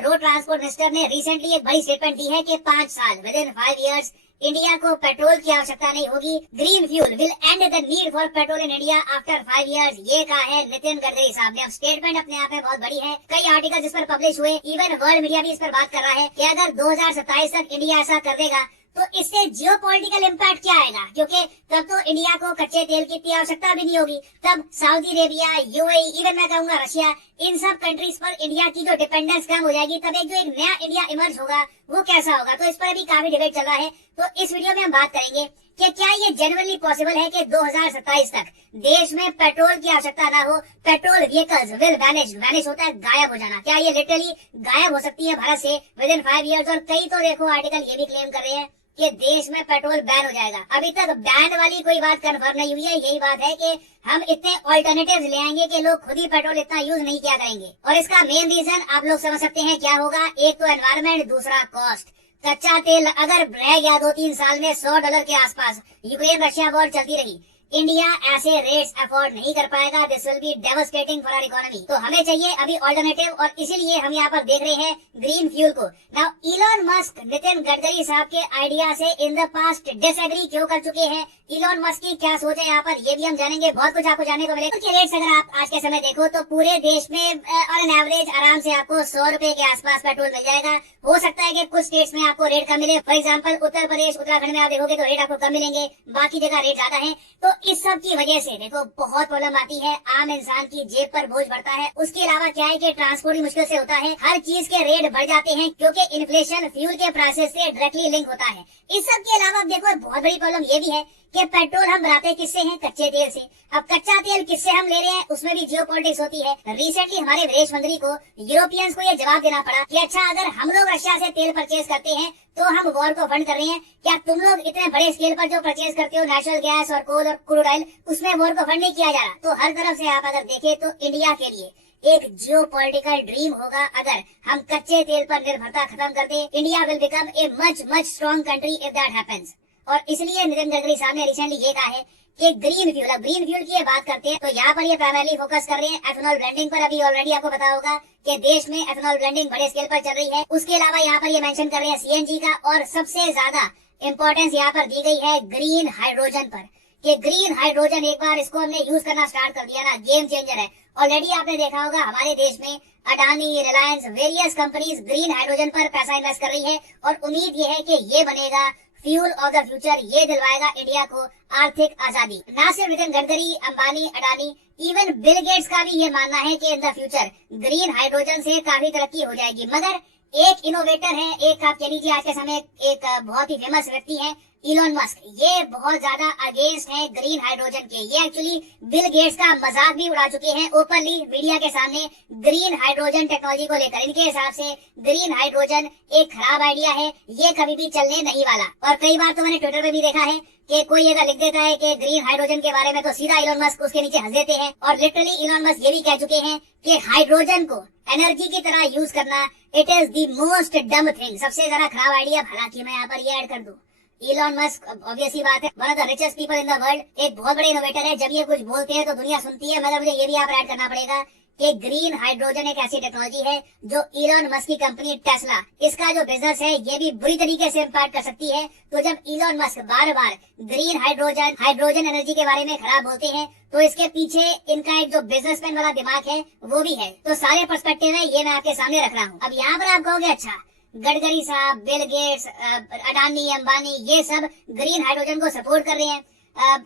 Road transport minister ने recently एक बड़ी स्टेटमेंट दी है कि 5 साल विद इन 5 years इंडिया को पेट्रोल की आवश्यकता नहीं होगी। Green fuel will and the need for petrol in India after 5 years। ये कहा है नितिन गडकरी साहब ने। अब स्टेटमेंट अपने आप में बहुत बड़ी है, कई आर्टिकल इस पर पब्लिश हुए, इवन वर्ल्ड मीडिया भी इस पर बात कर रहा है कि अगर 2027 तक इंडिया ऐसा कर देगा तो इससे जियोपॉलिटिकल इम्पैक्ट क्या आएगा, क्योंकि तब तो इंडिया को कच्चे तेल की इतनी आवश्यकता भी नहीं होगी। तब सऊदी अरेबिया, यूएई, इवन मैं कहूंगा रशिया, इन सब कंट्रीज पर इंडिया की जो डिपेंडेंस कम हो जाएगी, तब एक नया इंडिया इमर्ज होगा वो कैसा होगा। तो इस पर भी काफी डिबेट चल रहा है। तो इस वीडियो में हम बात करेंगे कि क्या ये जेन्युइनली पॉसिबल है कि 2027 तक देश में पेट्रोल की आवश्यकता ना हो, पेट्रोल व्हीकल्स विल वैनिश होता है गायब हो जाना। क्या ये लिटरली गायब हो सकती है भारत से विद इन 5 years? और कई तो देखो आर्टिकल ये भी क्लेम कर रहे हैं कि देश में पेट्रोल बैन हो जाएगा। अभी तक बैन वाली कोई बात कंफर्म नहीं हुई है। यही बात है कि हम इतने ऑल्टरनेटिव्स ले आएंगे कि लोग खुद ही पेट्रोल इतना यूज नहीं किया करेंगे। और इसका मेन रीजन आप लोग समझ सकते हैं क्या होगा। एक तो एनवायरमेंट, दूसरा कॉस्ट। कच्चा तेल अगर रह गया 2-3 साल में $100 के आसपास, यूक्रेन रशिया वॉर चलती रही, इंडिया ऐसे रेट्स अफोर्ड नहीं कर पाएगा। This will be devastating for our economy. तो हमें चाहिए अभी ऑल्टरनेटिव, और इसीलिए हम यहाँ पर देख रहे हैं ग्रीन फ्यूल को। Now Elon Musk Nitin Gadkari साहब के आइडिया से इन द पास्ट डिसएग्री क्यों कर चुके हैं, इलॉन मस्क की क्या सोच है यहाँ पर, ये भी हम जानेंगे। बहुत कुछ आपको जानने को मिलेगा। तो रेट्स अगर आप आज के समय देखो तो पूरे देश में ऑन एन एवरेज आराम से आपको 100 रुपए के आसपास पेट्रोल मिल जाएगा। हो सकता है कि कुछ स्टेट्स में आपको रेट कम मिले। फॉर एग्जाम्पल उत्तर प्रदेश, उत्तराखंड में आप देखोगे तो रेट आपको कम मिलेंगे, बाकी जगह रेट ज्यादा है। तो इस सब की वजह से देखो बहुत प्रॉब्लम आती है, आम इंसान की जेब पर बोझ बढ़ता है। उसके अलावा क्या है कि ट्रांसपोर्ट भी मुश्किल से होता है, हर चीज के रेट बढ़ जाते हैं क्योंकि इन्फ्लेशन फ्यूल के प्राइसेस से डायरेक्टली लिंक होता है। इस सब के अलावा देखो बहुत बड़ी प्रॉब्लम ये भी है कि पेट्रोल हम बनाते किससे हैं, कच्चे तेल से। अब कच्चा तेल किससे हम ले रहे हैं, उसमें भी जियोपॉलिटिक्स होती है। रिसेंटली हमारे विदेश मंत्री को, यूरोपियंस को ये जवाब देना पड़ा कि अच्छा अगर हम लोग रशिया से तेल परचेज करते हैं तो हम वॉर को फंड कर रहे हैं, क्या तुम लोग इतने बड़े स्केल पर जो परचेज करते हो नेचुरल गैस और कोल और क्रूड ऑयल, उसमें वॉर को फंड नहीं किया जा रहा। तो हर तरफ से आप अगर देखें तो इंडिया के लिए एक जियोपॉलिटिकल ड्रीम होगा अगर हम कच्चे तेल पर निर्भरता खत्म कर दें। India will become a much strong country if that happens. और इसलिए नितिन गडकरी साहब ने रिसेंटली ये कहा है कि ग्रीन फ्यूल की ये बात करते हैं तो यहाँ पर ये प्राइमरली फोकस कर रहे हैं एथेनॉल ब्लेंडिंग पर। अभी ऑलरेडी आपको पता होगा कि देश में एथेनॉल ब्लेंडिंग बड़े स्केल पर चल रही है। उसके अलावा यहाँ पर ये मेंशन कर रहे हैं सीएनजी का, और सबसे ज्यादा इम्पोर्टेंस यहाँ पर दी गई है ग्रीन हाइड्रोजन पर, कि ग्रीन हाइड्रोजन एक बार इसको हमने यूज करना स्टार्ट कर दिया ना, गेम चेंजर है। ऑलरेडी आपने देखा होगा हमारे देश में Adani, Reliance, various companies green hydrogen पर पैसा इन्वेस्ट कर रही है, और उम्मीद ये है कि ये बनेगा फ्यूल ऑफ द फ्यूचर। ये दिलवाएगा इंडिया को आर्थिक आजादी। ना सिर्फ Nitin Gadkari, Ambani, Adani, even Bill Gates का भी ये मानना है कि in the future green hydrogen से काफी तरक्की हो जाएगी। मगर एक इनोवेटर है, एक आप कह लीजिए आज के समय एक बहुत ही फेमस व्यक्ति है इलॉन मस्क, ये बहुत ज्यादा अगेंस्ट है ग्रीन हाइड्रोजन के। ये एक्चुअली बिल गेट्स का मजाक भी उड़ा चुके हैं ओपनली मीडिया के सामने ग्रीन हाइड्रोजन टेक्नोलॉजी को लेकर। इनके हिसाब से ग्रीन हाइड्रोजन एक खराब आइडिया है, ये कभी भी चलने नहीं वाला। और कई बार तो मैंने ट्विटर पे भी देखा है कि कोई अगर लिख देता है कि ग्रीन हाइड्रोजन के बारे में तो सीधा इलॉन मस्क उसके नीचे हंस देते हैं। और लिटरली इलॉन मस्क ये भी कह चुके हैं कि हाइड्रोजन को एनर्जी की तरह यूज करना इट इज द मोस्ट डम थिंग, सबसे ज्यादा खराब आइडिया। हालांकि मैं यहाँ पर ये ऐड कर दूं, इलॉन मस्क ऑब्वियसली बात है one of the richest people in the world, एक बहुत बड़े इनोवेटर है। जब ये कुछ बोलते हैं तो दुनिया सुनती है। मगर मुझे ये भी आप ऐड करना पड़ेगा कि ग्रीन हाइड्रोजन एक ऐसी टेक्नोलॉजी है जो इलॉन मस्क की कंपनी टेस्ला, इसका जो बिजनेस है ये भी बुरी तरीके से इम्पैक्ट कर सकती है। तो जब इलॉन मस्क बार बार ग्रीन हाइड्रोजन एनर्जी के बारे में खराब बोलते हैं तो इसके पीछे इनका एक जो बिजनेसमैन वाला दिमाग है वो भी है। तो सारे पर्सपेक्टिव है ये मैं आपके सामने रख रहा हूँ। अब यहाँ पर आप कहोगे अच्छा गडकरी साहब, बिल गेट्स, अडानी, अंबानी, ये सब ग्रीन हाइड्रोजन को सपोर्ट कर रहे हैं,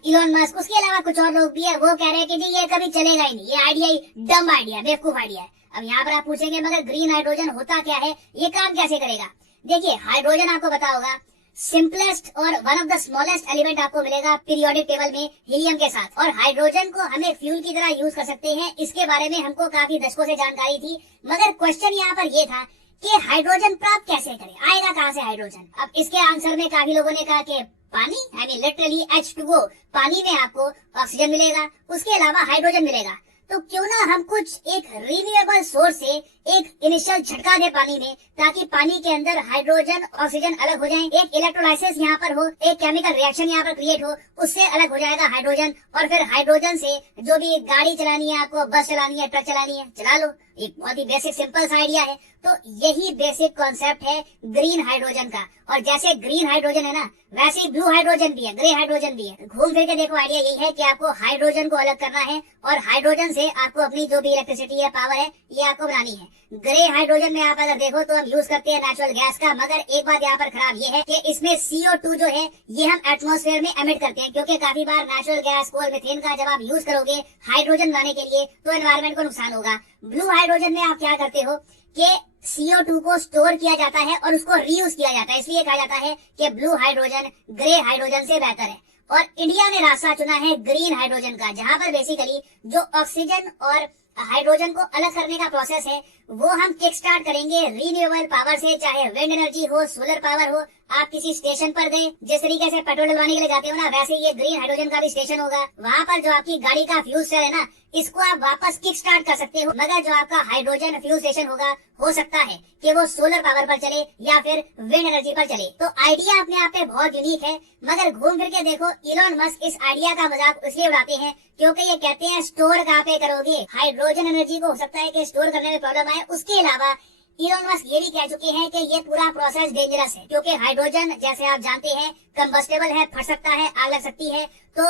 इलॉन मस्क, उसके अलावा कुछ और लोग भी है वो कह रहे हैं कि जी ये कभी चलेगा ही नहीं, ये आइडिया ही डम आइडिया, बेवकूफ आइडिया है। अब यहाँ पर आप पूछेंगे मगर ग्रीन हाइड्रोजन होता क्या है, ये काम कैसे करेगा। देखिए हाइड्रोजन आपको पता होगा सिंपलेस्ट और one of the smallest element आपको मिलेगा पीरियोडिक टेबल में हीलियम के साथ, और हाइड्रोजन को हमें फ्यूल की तरह यूज कर सकते हैं। इसके बारे में हमको काफी दशकों से जानकारी थी, मगर क्वेश्चन यहाँ पर ये था कि हाइड्रोजन प्राप्त कैसे करें, आएगा कहाँ से हाइड्रोजन। अब इसके आंसर में काफी लोगों ने कहा कि पानी, आई मीन लिटरली H2O, पानी में आपको ऑक्सीजन मिलेगा, उसके अलावा हाइड्रोजन मिलेगा। तो क्यों ना हम कुछ एक रिन्यूएबल सोर्स से एक इनिशियल झटका दे पानी में, ताकि पानी के अंदर हाइड्रोजन ऑक्सीजन अलग हो जाए, एक इलेक्ट्रोलाइसिस यहाँ पर हो, एक केमिकल रिएक्शन यहाँ पर क्रिएट हो, उससे अलग हो जाएगा हाइड्रोजन। और फिर हाइड्रोजन से जो भी गाड़ी चलानी है, आपको बस चलानी है, ट्रक चलानी है, चला लो। एक बहुत ही बेसिक सिंपल सा आइडिया है। तो यही बेसिक कॉन्सेप्ट है ग्रीन हाइड्रोजन का। और जैसे ग्रीन हाइड्रोजन है ना, वैसे ही ब्लू हाइड्रोजन भी है, ग्रे हाइड्रोजन भी है। घूम फिर के देखो आइडिया यही है कि आपको हाइड्रोजन को अलग करना है और हाइड्रोजन से आपको अपनी जो भी इलेक्ट्रिसिटी है, पावर है, ये आपको बनानी है। ग्रे हाइड्रोजन में आप अगर देखो तो हम यूज करते हैं नेचुरल गैस का, मगर एक बात यहाँ पर खराब ये है कि इसमें CO2 जो है ये हम एटमॉस्फेयर में एमिट करते हैं, क्योंकि काफी बार नेचुरल गैस कोल मीथेन का जब आप यूज करोगे हाइड्रोजन बनाने के लिए तो एनवायरमेंट को नुकसान होगा। ब्लू हाइड्रोजन में आप क्या करते हो कि CO2 को स्टोर किया जाता है और उसको रीयूज किया जाता है, इसलिए कहा जाता है कि ब्लू हाइड्रोजन ग्रे हाइड्रोजन से बेहतर है। और इंडिया ने रास्ता चुना है ग्रीन हाइड्रोजन का, जहां पर बेसिकली जो ऑक्सीजन और हाइड्रोजन को अलग करने का प्रोसेस है वो हम किक स्टार्ट करेंगे रीन्यूएबल पावर से, चाहे विंड एनर्जी हो, सोलर पावर हो। आप किसी स्टेशन पर गए, जिस तरीके से पेट्रोल डलवाने के लिए जाते हो ना, वैसे ये ग्रीन हाइड्रोजन का भी स्टेशन होगा। वहाँ पर जो आपकी गाड़ी का फ्यूल सेल है ना, इसको आप वापस किक स्टार्ट कर सकते हो। मगर जो आपका हाइड्रोजन फ्यूल स्टेशन होगा, हो सकता है कि वो सोलर पावर पर चले या फिर विंड एनर्जी पर चले। तो आइडिया अपने आप में बहुत यूनिक है, मगर घूम फिर के देखो इलॉन मस्क इस आइडिया का मजाक इसलिए उड़ाते हैं क्योंकि ये कहते हैं स्टोर कहाँ पे करोगे हाइड्रोजन एनर्जी को, हो सकता है कि स्टोर करने में प्रॉब्लम आए। उसके अलावा इलॉन मस्क ये भी कह चुके हैं कि ये पूरा प्रोसेस डेंजरस है, क्योंकि हाइड्रोजन जैसे आप जानते हैं कंबस्टेबल है, फट सकता है, आग लग सकती है। तो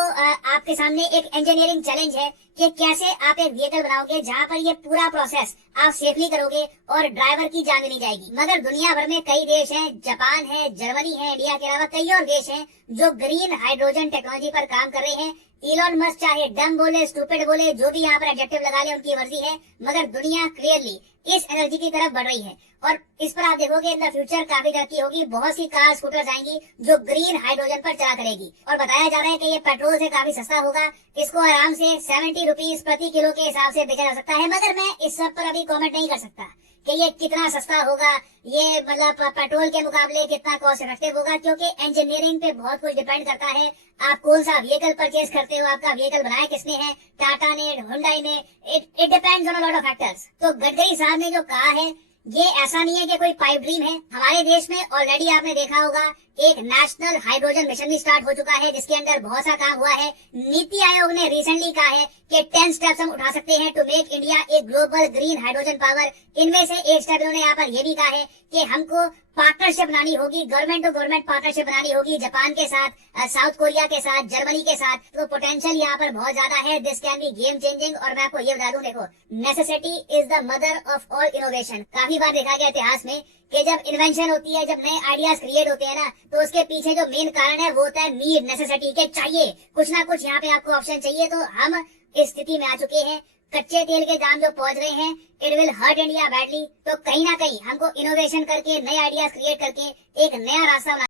आपके सामने एक इंजीनियरिंग चैलेंज है कि कैसे आप एक व्हीकल बनाओगे जहां पर ये पूरा प्रोसेस आप सेफली करोगे और ड्राइवर की जान भी नहीं जाएगी। मगर दुनिया भर में कई देश हैं, जापान है, जर्मनी है, इंडिया के अलावा कई और देश हैं जो ग्रीन हाइड्रोजन टेक्नोलॉजी पर काम कर रहे हैं। इलॉन मस्क चाहे डम बोले, स्टूपिड बोले, जो भी यहाँ पर एडजेक्टिव लगा ले उनकी मर्जी है, मगर दुनिया क्लियरली इस एनर्जी की तरफ बढ़ रही है। और इस पर आप देखोगे इन द फ्यूचर काफी तरक्की होगी, बहुत सी कार स्कूटर्स आएंगी जो ग्रीन हाइड्रोजन पर चला करेगी। और बताया जा रहा है कि ये पेट्रोल से काफी सस्ता होगा, इसको आराम से 70 रुपीज प्रति किलो के हिसाब से बेचा जा सकता है। मगर मैं इस सब पर अभी कॉमेंट नहीं कर सकता कि ये कितना सस्ता होगा, ये मतलब पेट्रोल के मुकाबले कितना कॉस्ट इफेक्टिव होगा, क्योंकि इंजीनियरिंग पे बहुत कुछ डिपेंड करता है। आप कौन सा व्हीकल परचेज करते हो, आपका व्हीकल बनाया किसने है, टाटा ने, हुंडई ने, it depends on a lot of factors. तो गडकरी साहब ने जो कहा है ये ऐसा नहीं है कि कोई पाइप ड्रीम है। हमारे देश में ऑलरेडी आपने देखा होगा एक नेशनल हाइड्रोजन मिशन भी स्टार्ट हो चुका है, जिसके अंदर बहुत सा काम हुआ है। नीति आयोग ने रिसेंटली कहा है कि 10 स्टेप्स हम उठा सकते हैं to make India a global green hydrogen power. इनमें से एक स्टेप इन्होंने यहाँ पर ये भी कहा है कि हमको पार्टनरशिप बनानी होगी, गवर्नमेंट टू गवर्नमेंट पार्टनरशिप बनानी होगी, जापान के साथ, साउथ कोरिया के साथ, जर्मनी के साथ। तो पोटेंशियल यहाँ पर बहुत ज्यादा है, this can be game changing. और मैं आपको ये बता दूं, देखो necessity is the mother of all innovation. काफी बार देखा गया इतिहास में कि जब इन्वेंशन होती है, जब नए आइडियाज क्रिएट होते हैं ना, तो उसके पीछे जो मेन कारण है वो होता है नीड, नेसेसिटी के चाहिए कुछ ना कुछ, यहाँ पे आपको ऑप्शन चाहिए। तो हम इस स्थिति में आ चुके हैं, कच्चे तेल के दाम जो पहुंच रहे हैं, it will hurt India badly. तो कहीं ना कहीं हमको इनोवेशन करके, नए आइडियाज क्रिएट करके एक नया रास्ता